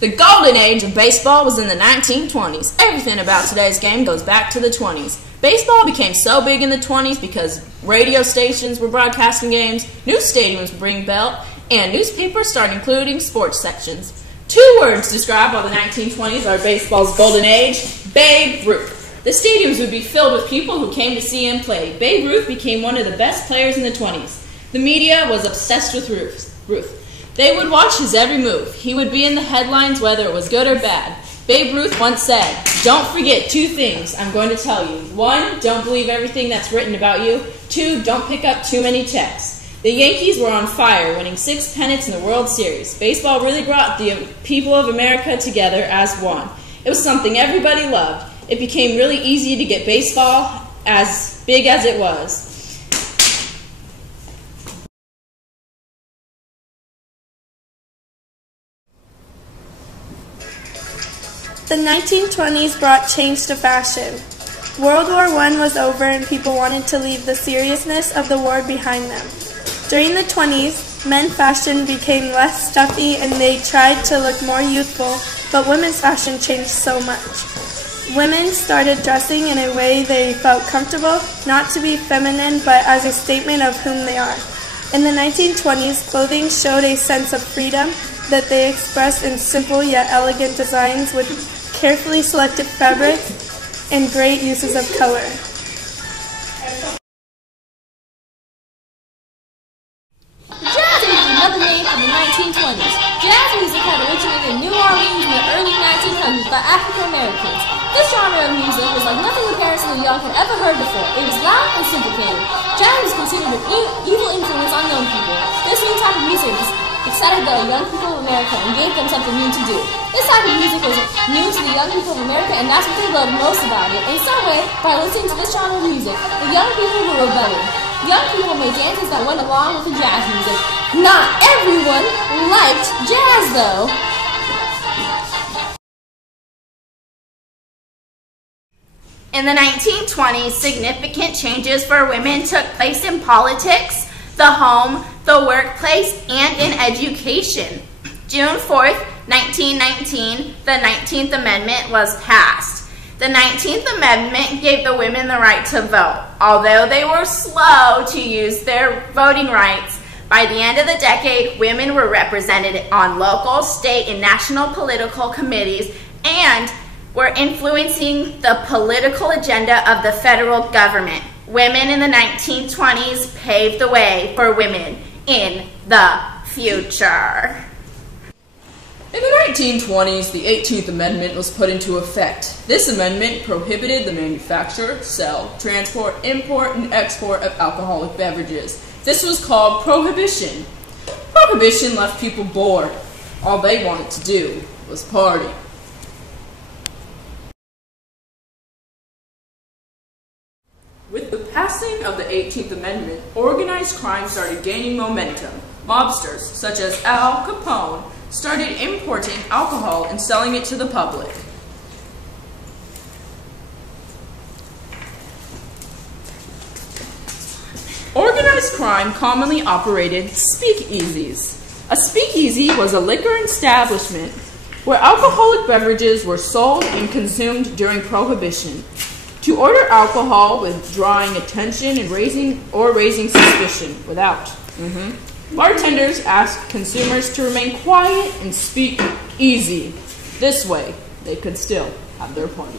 The golden age of baseball was in the 1920s. Everything about today's game goes back to the 20s. Baseball became so big in the 20s because radio stations were broadcasting games, news stadiums were being built, and newspapers started including sports sections. Two words describe all the 1920s are baseball's golden age: Babe Ruth. The stadiums would be filled with people who came to see him play. Babe Ruth became one of the best players in the 20s. The media was obsessed with Ruth. They would watch his every move. He would be in the headlines whether it was good or bad. Babe Ruth once said, "Don't forget two things I'm going to tell you. One, don't believe everything that's written about you. Two, don't pick up too many checks." The Yankees were on fire, winning 6 pennants in the World Series. Baseball really brought the people of America together as one. It was something everybody loved. It became really easy to get baseball as big as it was. The 1920s brought change to fashion. World War I was over and people wanted to leave the seriousness of the war behind them. During the 20s, men's fashion became less stuffy and they tried to look more youthful, but women's fashion changed so much. Women started dressing in a way they felt comfortable, not to be feminine, but as a statement of whom they are. In the 1920s, clothing showed a sense of freedom that they expressed in simple yet elegant designs with carefully selected fabrics and great uses of color. Jazz is another name for the 1920s. Jazz music had originated in New Orleans in the early 1900s by African Americans. This genre of music was like nothing the parents of the young had ever heard before. It was loud and syncopated. Jazz was considered an evil influence on young people. This new type of music excited the young people of America and gave them something new to do. This type of music was new to the young people of America, and that's what they loved most about it. In some way, by listening to this genre of music, the young people were rebelling. Young people made dances that went along with the jazz music. Not everyone liked jazz, though. In the 1920s, significant changes for women took place in politics, the home, the workplace, and in education. June 4th, 1919, the 19th Amendment was passed. The 19th Amendment gave the women the right to vote. Although they were slow to use their voting rights, by the end of the decade, women were represented on local, state, and national political committees and were influencing the political agenda of the federal government. Women in the 1920s paved the way for women in the future. In the 1920s, the 18th Amendment was put into effect. This amendment prohibited the manufacture, sale, transport, import, and export of alcoholic beverages. This was called Prohibition. Prohibition left people bored. All they wanted to do was party. With the passing of the 18th Amendment, organized crime started gaining momentum. Mobsters, such as Al Capone, started importing alcohol and selling it to the public. Organized crime commonly operated speakeasies. A speakeasy was a liquor establishment where alcoholic beverages were sold and consumed during Prohibition. To order alcohol with drawing attention and raising suspicion without. Bartenders asked consumers to remain quiet and speak easy. This way, they could still have their party.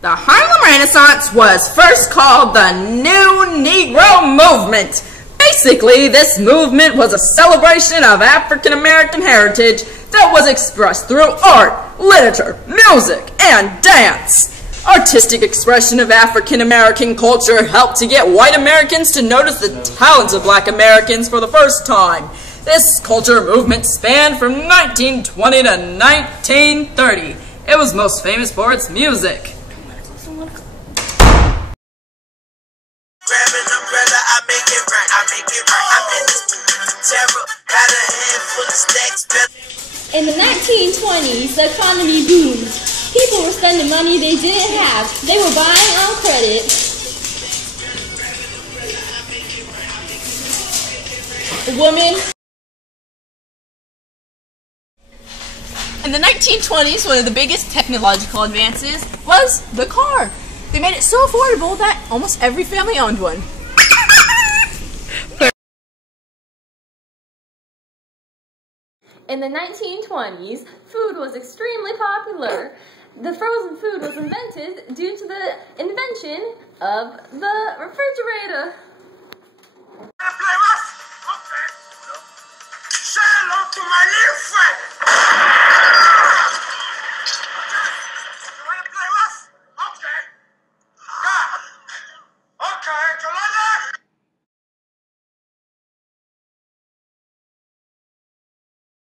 The Harlem Renaissance was first called the New Negro Movement. Basically, this movement was a celebration of African American heritage that was expressed through art, literature, music, and dance. Artistic expression of African American culture helped to get white Americans to notice the talents of black Americans for the first time. This culture movement spanned from 1920 to 1930. It was most famous for its music. Grab an umbrella, I make it right, I'm in this terror, got a handful of stacks. In the 1920s, the economy boomed. People were spending money they didn't have. They were buying on credit. Woman. In the 1920s, one of the biggest technological advances was the car. They made it so affordable that almost every family owned one. In the 1920s, food was extremely popular. The frozen food was invented due to the invention of the refrigerator. Play rough? Okay. Say hello to my little friend.